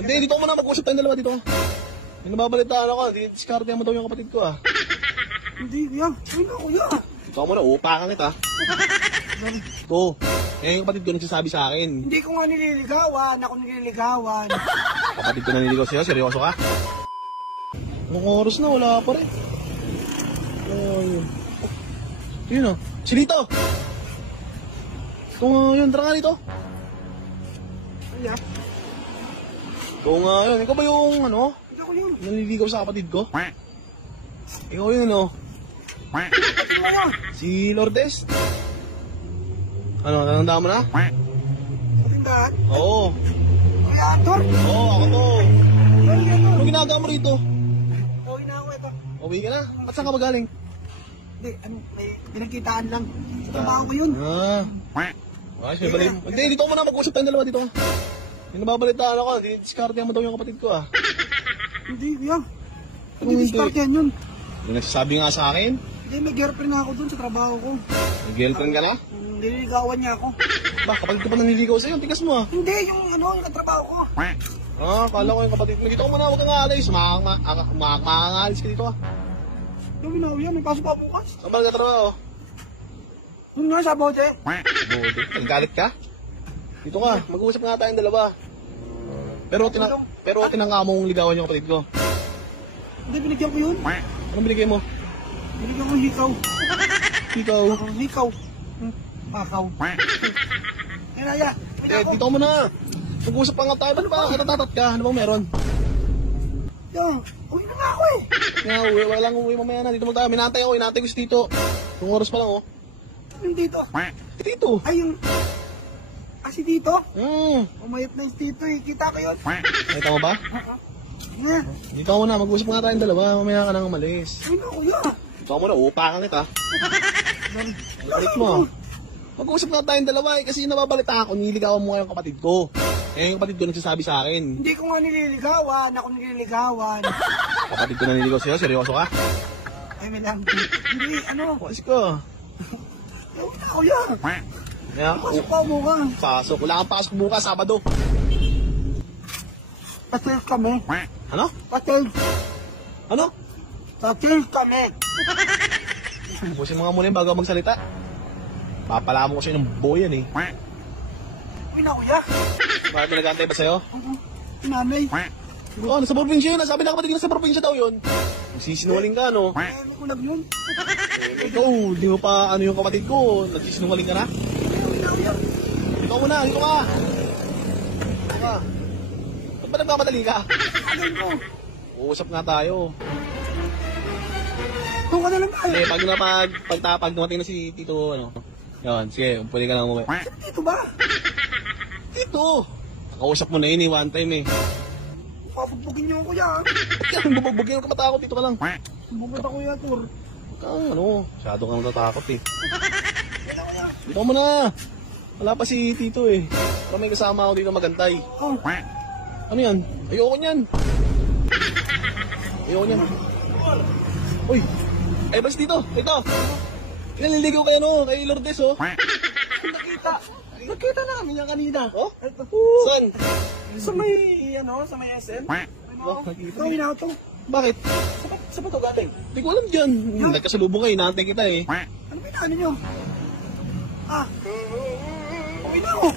Hindi, dito ko muna mag-usap tayong dalawa dito. May nababalitaan ako, diskarte mo daw yung kapatid ko ah. Hindi, kuya. Ay na, kuya. Ikaw muna, upakan kita. Ito, yung kapatid ko nagsasabi sa akin. Hindi ko nga nililigawan. Ako nililigawan. Kapatid ko naniligaw sa'yo, seryoso ka? Anong oras na, wala pa rin. Ayun. Yun o, si Lito! Ito nga yun, tara nga dito. Kuya. Ito nga yun, ikaw ba yung ano? Hindi ko yun. Naliligaw sa kapatid ko? Ikaw yun ano? Kapatid mo yun. Si Lourdes? Ano, nanandaan mo na? Katindahan. Oo. Kuya Arthur. Oo, ako to. Ay, ano? Anong ginagawa mo rito? Tawin na ako ito. Uwi ka na? At saan ka magaling? Hindi, ano, may pinagkitaan lang. Sa trabaho ko yun. Ah. Ayos, may balay mo. Hindi, dito ko muna mag-usap tayong dalawa dito. May nababalitaan ako, diskarte mo daw yung kapatid ko ah. Hindi, kuya. Anong Hindi discard yan yun. Yung nagsasabi nga sa akin, Hindi, may girlfriend nga ako dun sa trabaho ko. may girlfriend ka na? Nililigawan niya ako. Ba, kapatid ko pa naniligaw sa'yo, ang tigas mo ah. Hindi, yung ano, yung katrabaho ko. Ah, kala ko yung kapatid mo. Dito ko muna, huwag kang aalis. Makakaalis ka dito ah. Gawin na ako yan, may pasok pa bukas. Saan ba nagtatrabaho? Yun nga, sa bote. Buti. Naggalit ka? Dito ka, mag-uusap nga tayong dalawa. Pero tinanga mong ligawan yung kapatid ko. Hindi, binigyan ko yun. Anong binigay mo? Binigyan ko hikaw. Ikaw. Hikaw. Pakaw. Inaya, Dito ko muna. Mag-uusap pa nga tayo. Ba't ba natatatat ka? Ano bang meron? Yo, uwi na nga ako eh. Nga, uwi. Wala lang uwi mamaya na. Dito mo tayo. Minantay ako. Inantay ko si Tito. Yung oras pa lang oh. Yung dito. Si Tito. Ay, yung... Ah, si Tito? Umayip na yung Tito eh. Kita ko yun. Nakita mo ba? Nga. Dito ka muna. Mag-uusap nga tayong dalawa. Mamaya ka nang umalis. Uwi na kuya. Dito ka muna. Upakan kita. Balik mo. Mag-uusap nga tayong dalawa eh. Kasi nababalita ako. Nililigawan mo nga yung kapatid ko. Eh, yung kapatid ko nagsasabi sa akin. Hindi ko nga nililigawan. Ako nililigawan. Kapatid ko naniligaw sa'yo. Seryoso ka? Ay, may lang. Hindi, ano. Kasi ko. Uwi na kuya. Kaya, Pasok pa mo ka. pasok. Wala kang pasok bukas, Sabado. Pa-sales kami. Ano? Pa-sales. Ano? Pa-sales kami. Pusin mo nga muna yung bago magsalita. Papala mo ko sa'yo ng boyan eh. Uwi na kuya. Bakit may nag-aantay ba sa'yo? Nanay. Oo, nasa probinsya yun. Sabi ng kapatid ko nasa probinsya daw yun. Nagsisinungaling ka, no? May ulag yun. Ikaw, di mo pa ano yung kapatid ko. Nagsisinungaling ka na? Uwi na kuya. Ikaw muna, dito ka. Dito ka. Ba't ba nagmamadali ka? Agay ko. Uusap nga tayo. Doon ka na lang tayo. Hindi, pag dumating na si Tito, ano? Yan, sige, pwede ka lang umuwi. Dito ba? Tito! Nakausap mo na yun eh, one time eh. Papagbugin niyo ako kuya. Yan, bubugbugin ka matakot, dito ka lang. Bubot ako kuya, Tur. Kang ano, masyado kang natatakot eh. Wala kuya. Dito mo na. Wala pa si Tito eh. Pero may kasama ako dito magantay. Oh. Ano yan? Ayoko niyan. Ayoko niyan. Uy! Ay, basta dito. Ito. Naliligaw kayo no, kay Lourdes oh. Nakita. Nakita na kami niya kanina. Oh? Ito. Saan? Sa may, ano, sa may SM. Oh, nakita. Ito, na ito. Bakit? Sa ba ito galing? Hindi ko alam dyan. Nagkasalubong kayo, inaantay kita eh. Ano ba yung ano nyo? Ah. Uwi na ako.